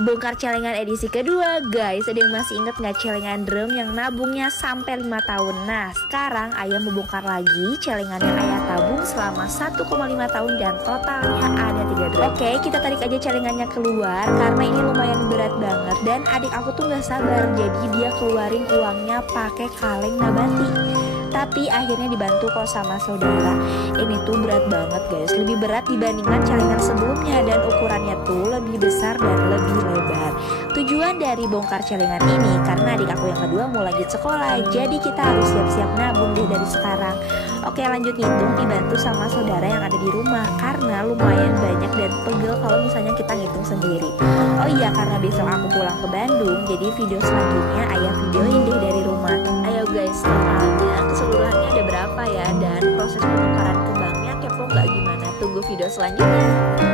Bongkar celengan edisi kedua guys. Ada yang masih inget gak celengan drum yang nabungnya sampai 5 tahun? Nah sekarang ayah membongkar lagi celengan yang ayah tabung selama 1,5 tahun dan totalnya ada 3 drum. Oke, kita tarik aja celengannya keluar karena ini lumayan berat banget. Dan adik aku tuh gak sabar, jadi dia keluarin uangnya pakai kaleng nabati. Tapi akhirnya dibantu kok sama saudara. Ini tuh berat banget guys, lebih berat dibandingkan celengan sebelumnya. Dan ukurannya tuh lebih besar dan lebih lebar. Tujuan dari bongkar celengan ini karena adik aku yang kedua mau lanjut sekolah. Jadi kita harus siap-siap nabung deh dari sekarang. Oke, lanjut ngitung dibantu sama saudara yang ada di rumah. Karena lumayan banyak dan pegel kalau misalnya kita ngitung sendiri. Oh iya, karena besok aku pulang ke Bandung, jadi video selanjutnya ayah videoin deh dari rumah. Ayo guys, totalnya keseluruhannya ada berapa ya? Dan proses penukaran ke banknya kepo nggak gimana? Tunggu video selanjutnya.